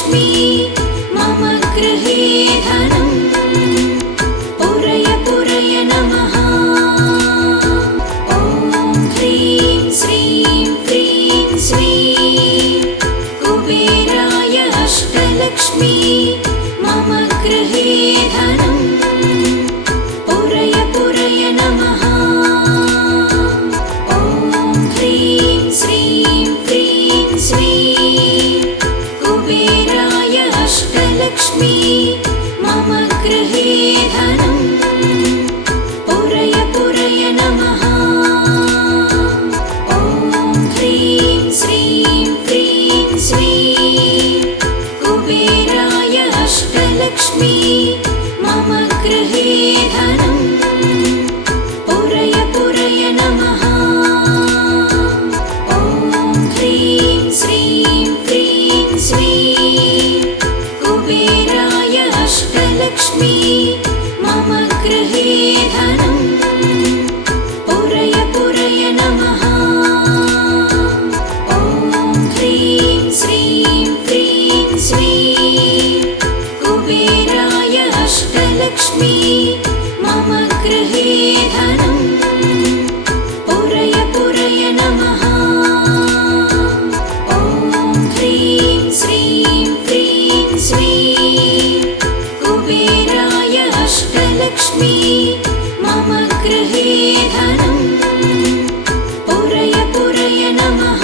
अष्टलक्ष्मी मम गृहे धनम् पूरय पूरय नमः। ॐ ह्रीं श्रीं क्रीं स्वीं कुबेराय अष्टलक्ष्मी मम गृहे धनम् पूरय पूरय नमः। ॐ ह्रीं श्रीं क्रीं स्वीं कुबेराय अष्टलक्ष्मी मम गृहे धनम् पूरय पूरय नमः। ॐ ह्रीं श्रीं क्रीं स्वीं कुबेराय अष्टलक्ष्मी मम गृहे धनम् पूरय पूरय नमः। ॐ ह्रीं श्रीं क्रीं स्वीं कुबेराय अष्टलक्ष्मी मम गृहे धनम् पूरय पूरय नमः। ॐ ह्रीं श्रीं क्रीं स्वीं कुबेराय अष्टलक्ष्मी मम गृहे धनम् पूरय पूरय नमः। ॐ ह्रीं श्रीं क्रीं स्वीं कुबेराय अष्टलक्ष्मी मम गृहे धनम् पूरय पूरय नमः।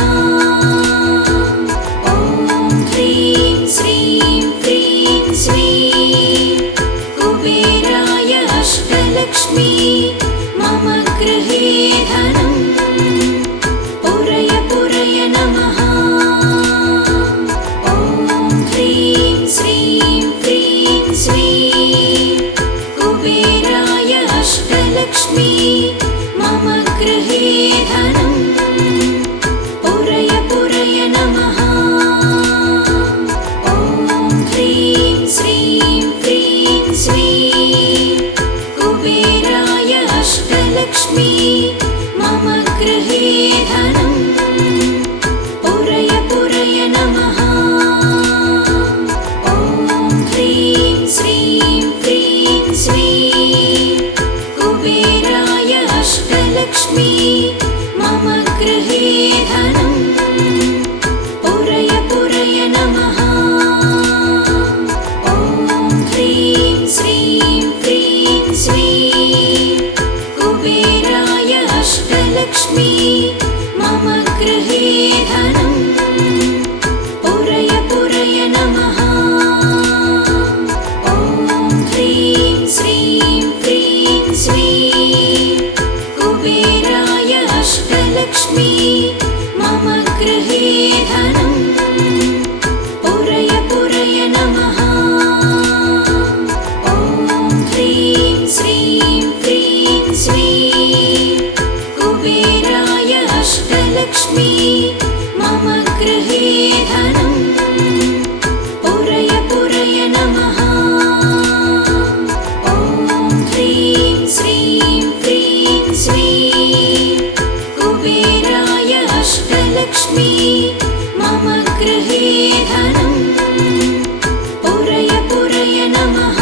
ॐ ह्रीं श्रीं क्रीं स्वीं कुबेराय अष्टलक्ष्मी मम गृहे धनम् पूरय पूरय नमः। ॐ ह्रीं श्रीं क्रीं स्वीं कुबेराय अष्टलक्ष्मी मम गृहे धनम् पूरय पूरय नमः। ॐ ह्रीं श्रीं क्रीं स्वीं कुबेराय अष्टलक्ष्मी मम गृहे धनम् पूरय पूरय नमः। ॐ ह्रीं श्रीं क्रीं स्वीं कुबेराय अष्टलक्ष्मी मम गृहे धनम् पूरय पूरय नमः। ॐ ह्रीं श्रीं क्रीं स्वीं कुबेराय अष्टलक्ष्मी मम गृहे धनम् पूरय पूरय नमः। ॐ ह्रीं श्रीं क्रीं स्वीं कुबेराय अष्टलक्ष्मी मम गृहे धनम् पूरय पूरय नमः। ॐ ह्रीं श्रीं क्रीं स्वीं कुबेराय अष्टलक्ष्मी मम गृहे धनम् पूरय पूरय नमः। ॐ ह्रीं श्रीं क्रीं स्वीं कुबेराय अष्टलक्ष्मी मम गृहे धनम् पूरय पूरय नमः।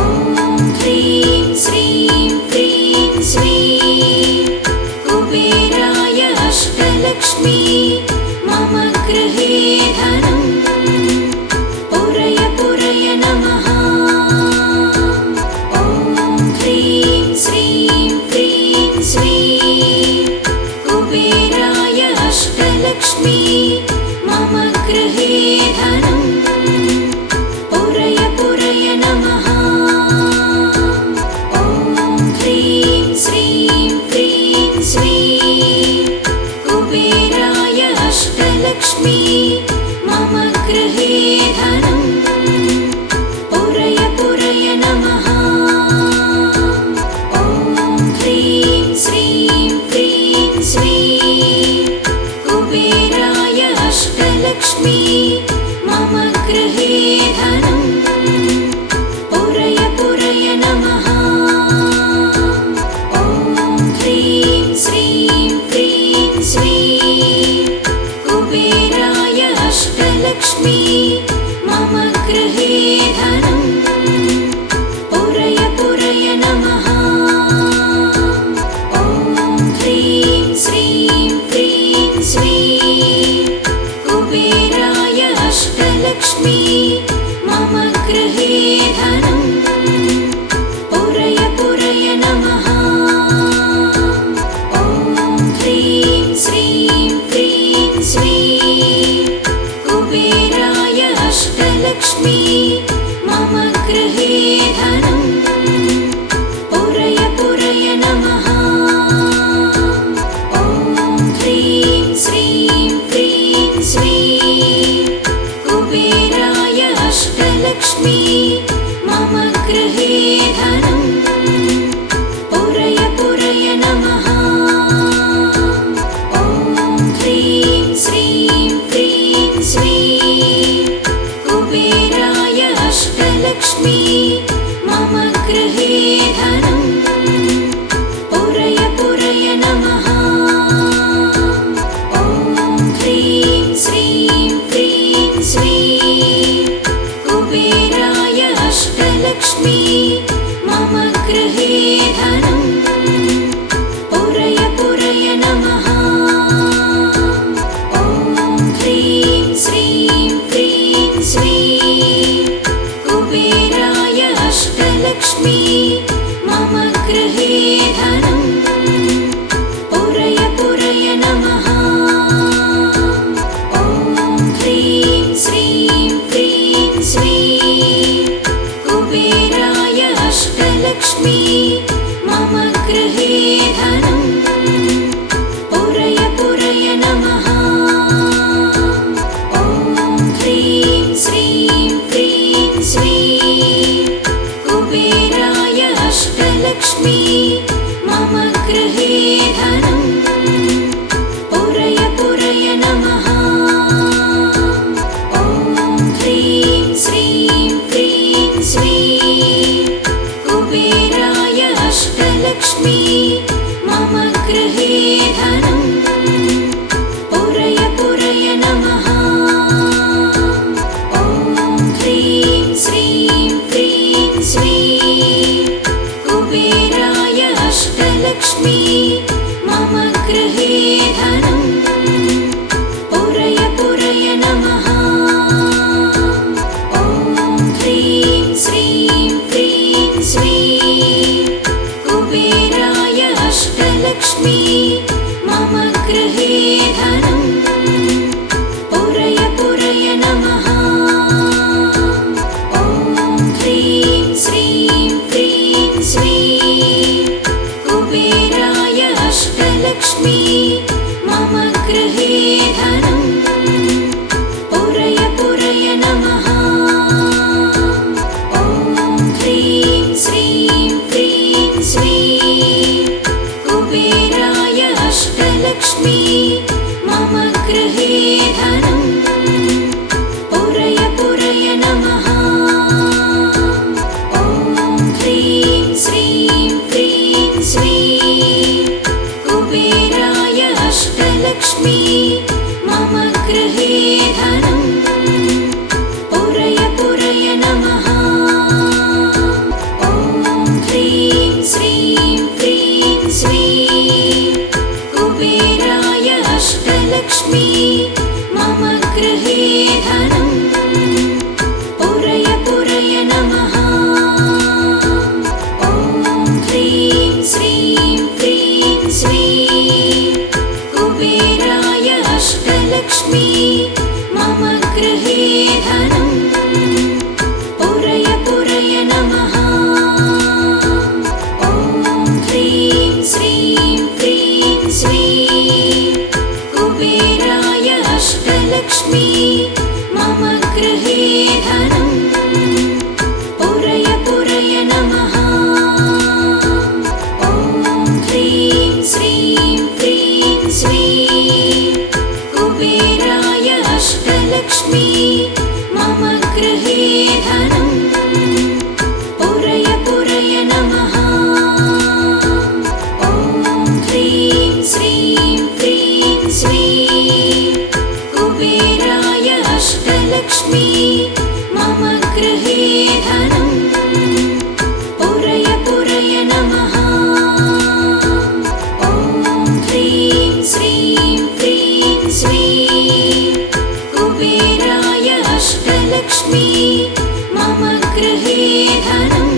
ॐ ह्रीं श्रीं क्रीं स्वीं कुबेराय अष्टलक्ष्मी मम गृहे धनम् पूरय पूरय नमः। ॐ ह्रीं श्रीं क्रीं स्वीं कुबेराय अष्टलक्ष्मी मम गृहे धनम् पूरय पूरय नमः। ॐ ह्रीं श्रीं क्रीं स्वीं कुबेराय अष्टलक्ष्मी मम गृहे धनम् पूरय पूरय नमः। ॐ ह्रीं श्रीं क्रीं स्वीं कुबेराय अष्टलक्ष्मी मम गृहे धनम् पूरय पूरय नमः। ॐ ह्रीं श्रीं क्रीं स्वीं कुबेराय अष्टलक्ष्मी मम गृहे धनम् पुरय पुरय नमः। ॐ ह्रीं श्रीं क्रीं श्रीं कुबेराय अष्टलक्ष्मी मम गृहे धनम् पुरय पुरय नमः। ॐ ह्रीं श्रीं क्रीं श्रीं कुबेराय अष्टलक्ष्मी मम गृहे धनम् पुरय पुरय नमः। ॐ ह्रीं श्रीं क्रीं श्रीं कुबेराय अष्टलक्ष्मी मम गृहे धनम् पुरय पुरय नमः। ॐ ह्रीं श्रीं क्रीं श्रीं कुबेराय अष्टलक्ष्मी मम गृहे धनम् पुरय पुरय नमः। ॐ ह्रीं श्रीं क्रीं श्रीं कुबेराय अष्टलक्ष्मी मम गृहे धनम् पुरय पुरय नमः। ॐ ह्रीं श्रीं क्रीं श्रीं कुबेराय अष्टलक्ष्मी मम गृहे धनम् पुरय पुरय नमः। ॐ ह्रीं श्रीं क्रीं श्रीं कुबेराय अष्टलक्ष्मी मम गृहे धनम् पुरय पुरय नमः। ॐ ह्रीं श्रीं क्रीं श्रीं कुबेराय अष्टलक्ष्मी मम गृहे धनम् पुरय पुरय नमः। ॐ ह्रीं श्रीं क्रीं श्रीं कुबेराय अष्टलक्ष्मी मम गृहे धनम् पुरय पुरय नमः। ॐ ह्रीं श्रीं क्रीं श्रीं कुबेराय अष्टलक्ष्मी मम गृहे धनम् पुरय पुरय नमः। ॐ ह्रीं श्रीं क्रीं श्रीं कुबेराय अष्टलक्ष्मी मम गृहे धनम् पुरय पुरय नमः। ॐ ह्रीं श्रीं क्रीं श्रीं कुबेराय अष्टलक्ष्मी मम गृहे धनम्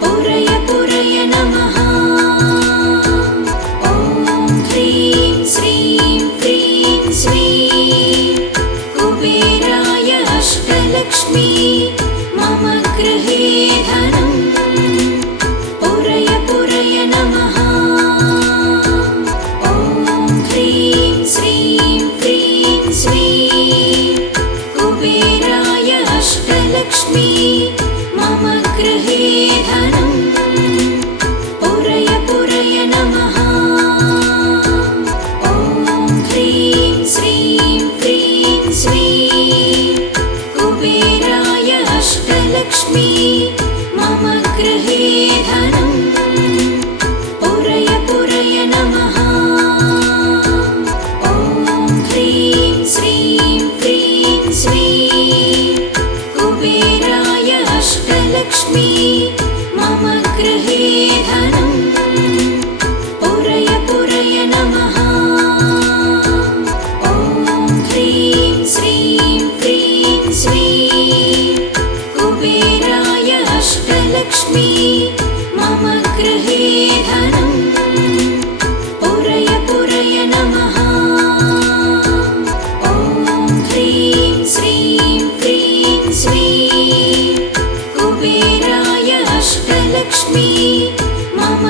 पुरय पुरय नमः। ॐ ह्रीं श्रीं क्रीं श्रीं कुबेराय अष्टलक्ष्मी मम गृहे धनम् पुरय पुरय नमः। ॐ ह्रीं श्रीं क्रीं श्रीं कुबेराय अष्टलक्ष्मी मम गृहे धनम् पुरय पुरय नमः। ॐ ह्रीं श्रीं क्रीं श्रीं कुबेराय अष्टलक्ष्मी मम गृहे धनम् पुरय पुरय नमः। ॐ ह्रीं श्रीं क्रीं श्रीं कुबेराय अष्टलक्ष्मी मम गृहे धनम् पुरय पुरय नमः। ॐ ह्रीं श्रीं क्रीं श्रीं कुबेराय अष्टलक्ष्मी मम गृहे धनम् पुरय पुरय नमः। ॐ ह्रीं श्रीं क्रीं श्रीं कुबेराय अष्टलक्ष्मी मम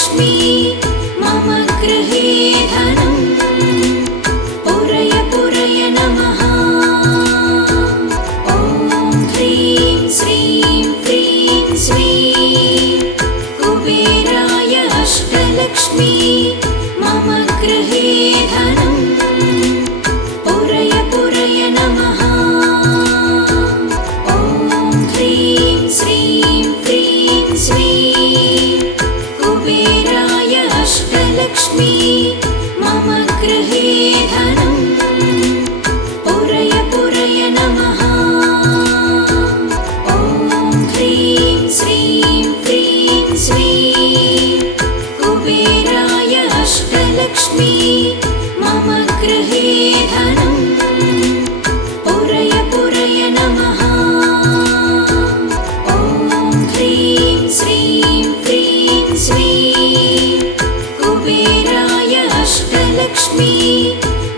अष्टलक्ष्मी मम गृहे धनं पुरय पुरय नमः। ॐ ह्रीं श्रीं क्रीं श्रीं कुबेराय अष्टलक्ष्मी मम गृहे धनं पुरय पुरय नमः। ॐ ह्रीं श्रीं क्रीं श्रीं कुबेराय अष्टलक्ष्मी मम गृहे धनं पुरय पुरय नमः। ॐ ह्रीं श्रीं क्रीं श्रीं कुबेराय अष्टलक्ष्मी मम गृहे धनं पुरय पुरय नमः। ॐ ह्रीं श्रीं क्रीं श्रीं कुबेराय अष्टलक्ष्मी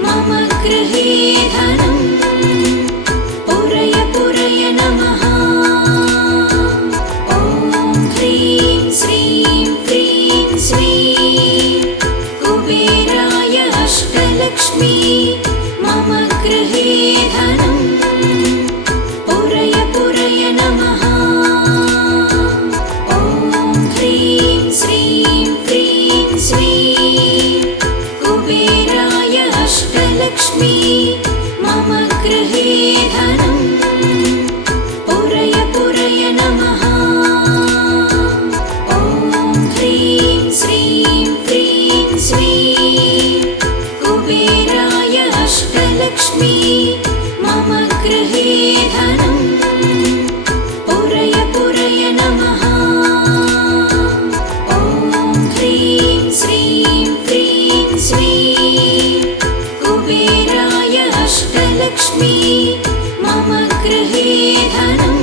मम गृहे धनं पुरय पुरय नमः। ॐ ह्रीं श्रीं क्रीं श्रीं कुबेराय अष्टलक्ष्मी मम गृहे धनं पुरय पुरय नमः। ॐ ह्रीं श्रीं क्रीं श्रीं कुबेराय अष्टलक्ष्मी मम गृहे धनं पुरय पुरय नमः। ॐ ह्रीं श्रीं क्रीं श्रीं कुबेराय अष्टलक्ष्मी मम गृहे धनं पुरय पुरय नमः। ॐ ह्रीं श्रीं क्रीं श्रीं कुबेराय अष्टलक्ष्मी मम गृहे धनं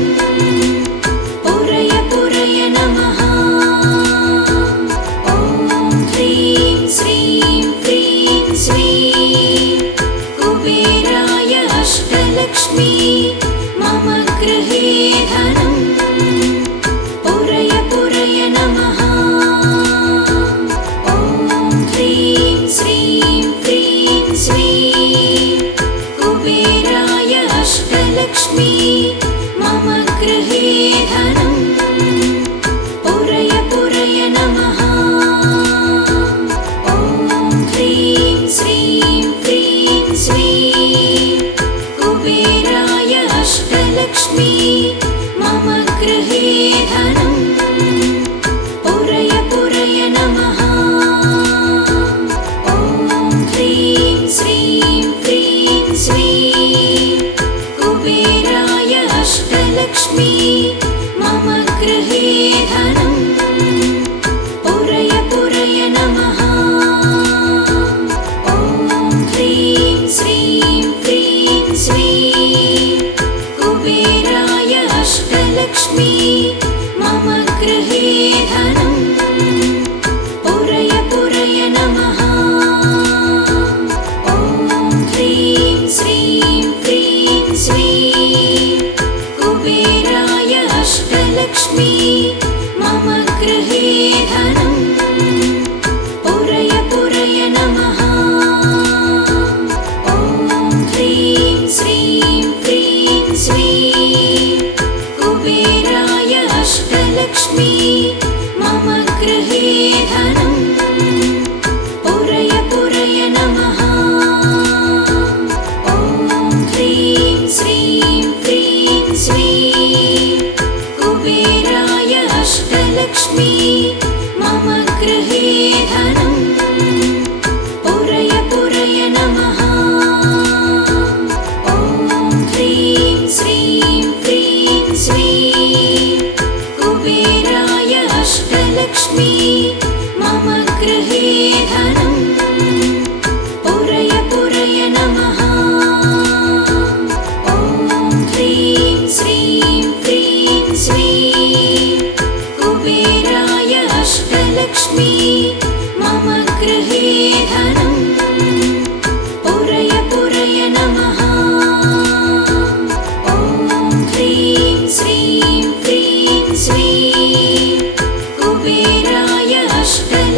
पुरय पुरय नमः। ॐ ह्रीं श्रीं क्रीं श्रीं कुबेराय अष्टलक्ष्मी मम गृहे धनं पुरय पुरय नमः। ॐ ह्रीं श्रीं क्रीं श्रीं कुबेराय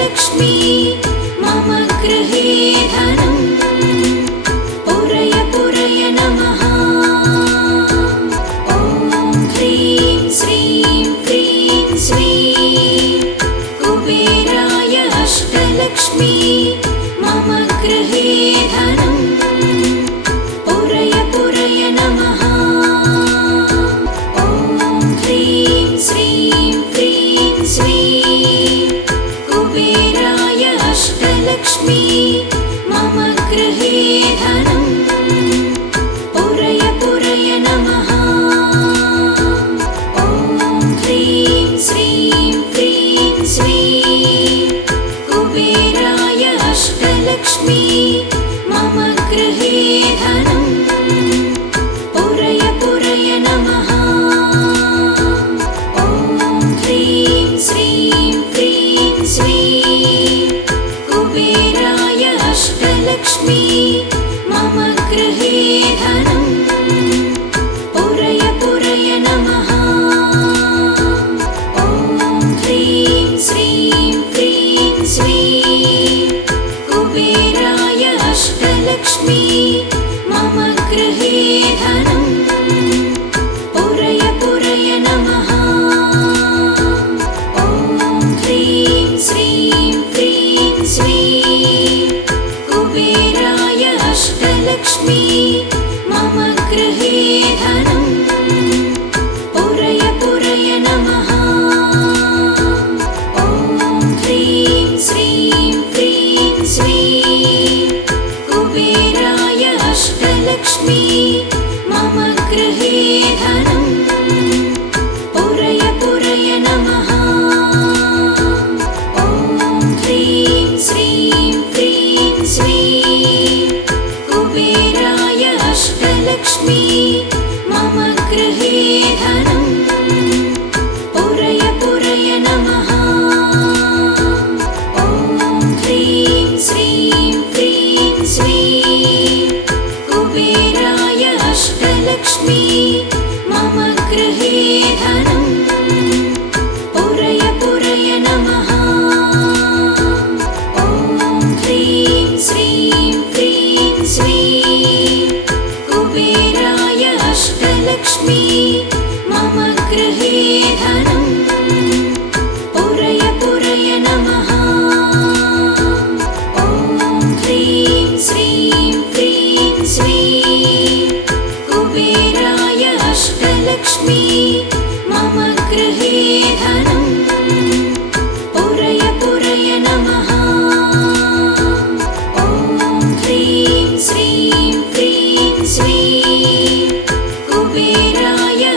अष्टलक्ष्मी मम गृहे धनं पुरय पुरय नमः। ॐ ह्रीं श्रीं क्रीं श्रीं कुबेराय अष्टलक्ष्मी मम गृहे धनं पुरय पुरय नमः। ॐ ह्रीं श्रीं क्रीं श्रीं कुबेराय अष्टलक्ष्मी मम गृहे धनं पुरय पुरय नमः। ॐ ह्रीं श्रीं क्रीं श्रीं कुबेराय अष्टलक्ष्मी मम गृहे धनं पुरय पुरय नमः। ॐ ह्रीं श्रीं क्रीं श्रीं कुबेराय अष्टलक्ष्मी मम गृहे धनं पुरय पुरय नमः। ॐ ह्रीं श्रीं क्रीं श्रीं कुबेराय अष्टलक्ष्मी मम गृहे धनं पुरय पुरय नमः। ॐ ह्रीं श्रीं क्रीं श्रीं कुबेराय अष्टलक्ष्मी मम गृहे धनं पुरय पुरय नमः। ॐ ह्रीं श्रीं क्रीं श्रीं कुबेराय अष्टलक्ष्मी मम गृहे धनं पुरय पुरय नमः। ॐ ह्रीं श्रीं क्रीं श्रीं कुबेराय अष्टलक्ष्मी मम गृहे धनं पुरय पुरय नमः। ॐ ह्रीं श्रीं क्रीं श्रीं कुबेराय अष्टलक्ष्मी मम गृहे धनं पुरय पुरय नमः। ॐ ह्रीं श्रीं क्रीं श्रीं कुबेराय अष्टलक्ष्मी मम गृहे धनं पुरय पुरय नमः। ॐ ह्रीं श्रीं क्रीं श्रीं कुबेराय अष्टलक्ष्मी मम गृहे धनं पुरय पुरय नमः। ॐ ह्रीं श्रीं क्रीं श्रीं कुबेराय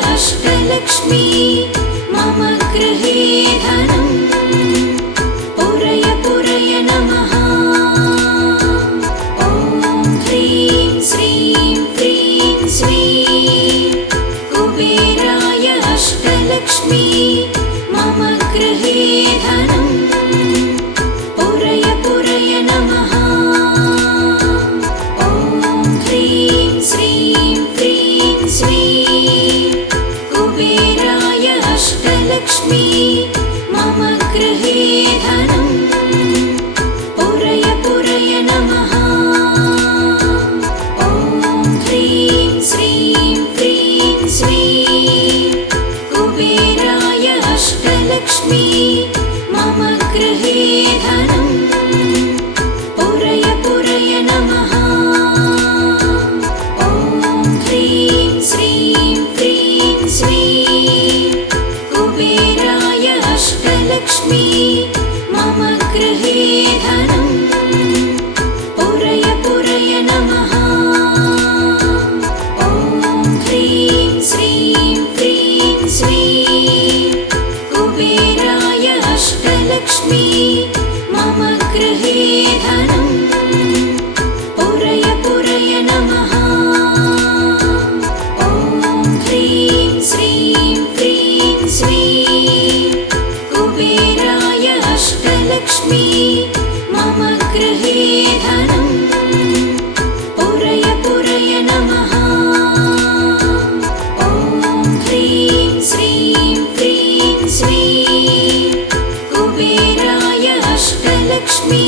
अष्टलक्ष्मी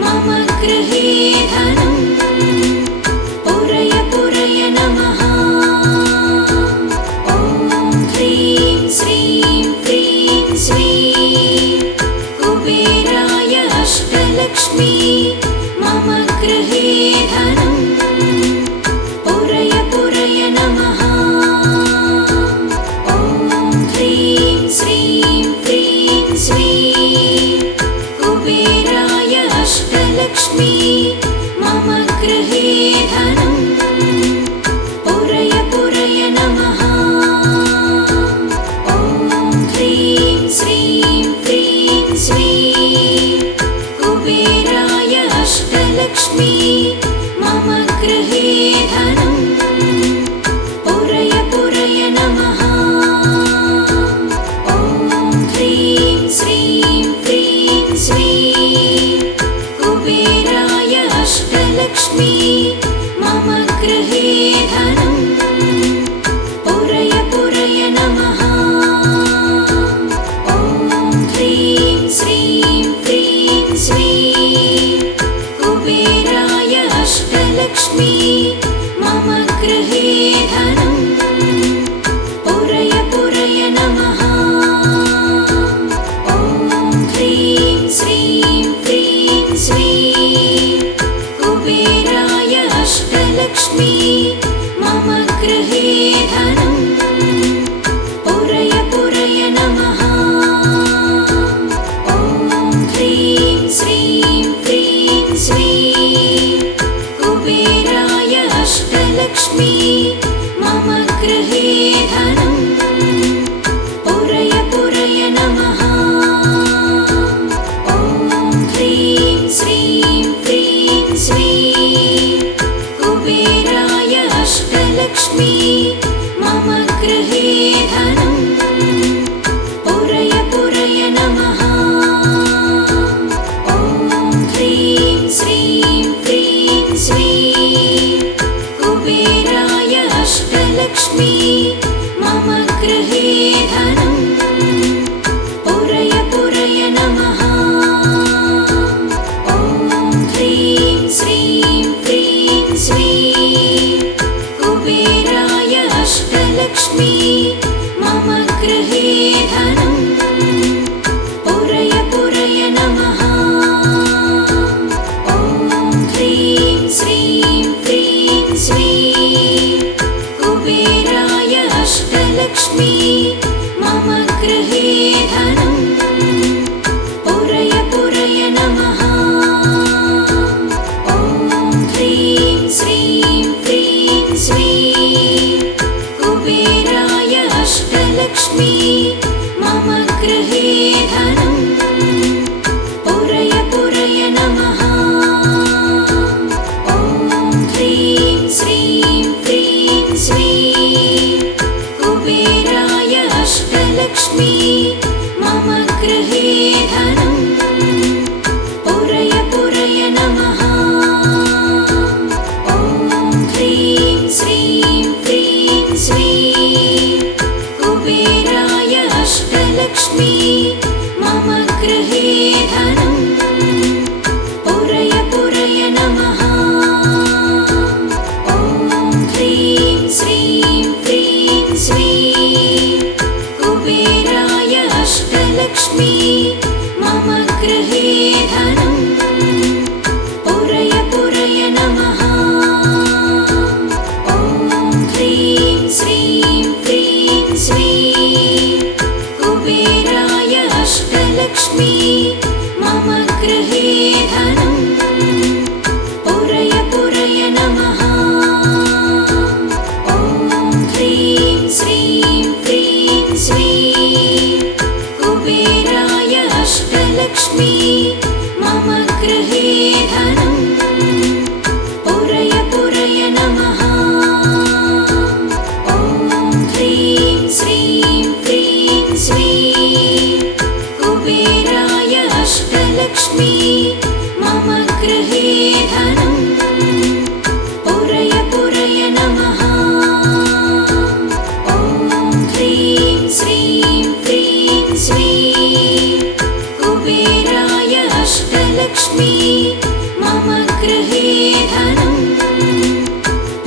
मम गृहे धनं पुरय पुरय नमः। ॐ ह्रीं श्रीं क्रीं श्रीं कुबेराय अष्टलक्ष्मी मम गृहे धनं पुरय पुरय नमः। ॐ ह्रीं श्रीं क्रीं श्रीं कुबेराय अष्टलक्ष्मी मम गृहे धनं पुरय पुरय नमः। ॐ ह्रीं श्रीं क्रीं श्रीं कुबेराय अष्टलक्ष्मी मम गृहे धनं पुरय पुरय नमः। ॐ ह्रीं श्रीं क्रीं श्रीं कुबेराय अष्टलक्ष्मी मम गृहे धनं पुरय पुरय नमः। ॐ ह्रीं श्रीं क्रीं श्रीं कुबेराय अष्टलक्ष्मी मम गृहे धनं पुरय पुरय नमः। ॐ ह्रीं श्रीं क्रीं श्रीं कुबेराय अष्टलक्ष्मी मम गृहे धनं पुरय पुरय नमः। ॐ ह्रीं श्रीं क्रीं श्रीं कुबेराय अष्टलक्ष्मी मम गृहे धनं पुरय पुरय नमः। ॐ ह्रीं श्रीं क्रीं श्रीं कुबेराय अष्टलक्ष्मी मम गृहे धनं पुरय पुरय नमः। ॐ ह्रीं श्रीं क्रीं श्रीं कुबेराय अष्टलक्ष्मी मम गृहे धनं पुरय पुरय नमः। ॐ ह्रीं श्रीं क्रीं श्रीं कुबेराय अष्टलक्ष्मी मम गृहे धनं पुरय पुरय नमः। ॐ ह्रीं श्रीं क्रीं श्रीं कुबेराय अष्टलक्ष्मी मम गृहे धनं पुरय पुरय नमः। ॐ ह्रीं श्रीं क्रीं श्रीं कुबेराय अष्टलक्ष्मी मम गृहे धनं पुरय पुरय नमः। ॐ ह्रीं श्रीं क्रीं श्रीं कुबेराय अष्टलक्ष्मी मम गृहे धनं पुरय पुरय नमः। ॐ ह्रीं श्रीं क्रीं श्रीं कुबेराय अष्टलक्ष्मी मम गृहे धनं पुरय पुरय नमः। ॐ ह्रीं श्रीं क्रीं श्रीं कुबेराय अष्टलक्ष्मी मम गृहे धनं पुरय पुरय नमः। ॐ ह्रीं श्रीं क्रीं श्रीं कुबेराय अष्टलक्ष्मी मम गृहे धनं पुरय पुरय नमः। ॐ ह्रीं श्रीं क्रीं श्रीं कुबेराय अष्टलक्ष्मी मम गृहे धनं पुरय पुरय नमः। ॐ ह्रीं श्रीं क्रीं श्रीं कुबेराय अष्टलक्ष्मी मम गृहे धनं पुरय पुरय नमः। ॐ ह्रीं श्रीं क्रीं श्रीं कुबेराय अष्टलक्ष्मी अष्टलक्ष्मी मम गृहे धनं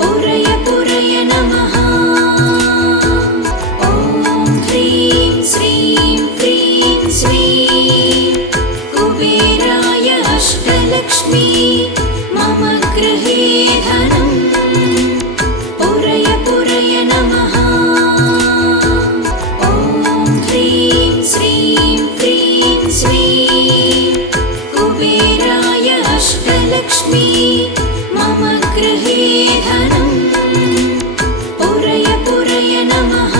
पुरय पुरय नमः ॐ ह्रीं श्रीं क्रीं श्रीं कुबेराय अष्टलक्ष्मी मम गृहे धनं पुरय पुरय नमः ॐ ह्रीं श्रीं क्रीं श्रीं कुबेराय अष्टलक्ष्मी मम गृहे धनं पुरय पुरय नमः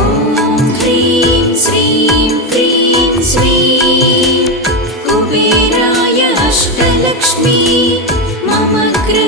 ॐ ह्रीं श्रीं क्रीं श्रीं कुबेराय अष्टलक्ष्मी मम गृहे